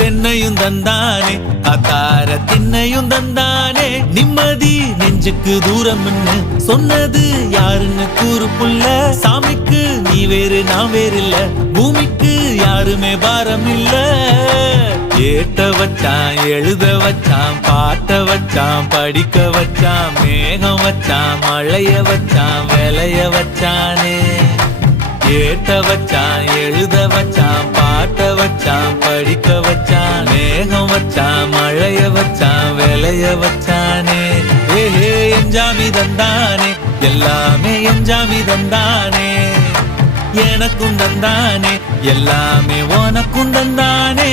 தென்னையும் தந்தானே காத்தார திண்ணையும் தந்தானே நிம்மதி நெஞ்சுக்கு தூரம் சொன்னது யாருன்னு கூறு புள்ள சாமிக்கு நீ வேறு நான் வேறு இல்ல பூமிக்கு யாருமே பாரம் இல்ல ஏட்ட வச்சான் எழுத வச்சான் பாட்ட வச்சான் படிக்க வச்சான் மேகம் வச்சான் மழைய வச்சான் விளைய வச்சானே ஏட்ட வச்சான் எழுத வச்சான் பாட்ட வச்சான் படிக்க வச்சான் மேகம் வச்சான் மழைய வச்சான் விளைய வச்சானே ஏஹே எஞ்சாமி தந்தானே எல்லாமே எஞ்சாமி தந்தானே எனக்கும் தந்தானே எல்லாமே உனக்கும் தந்தானே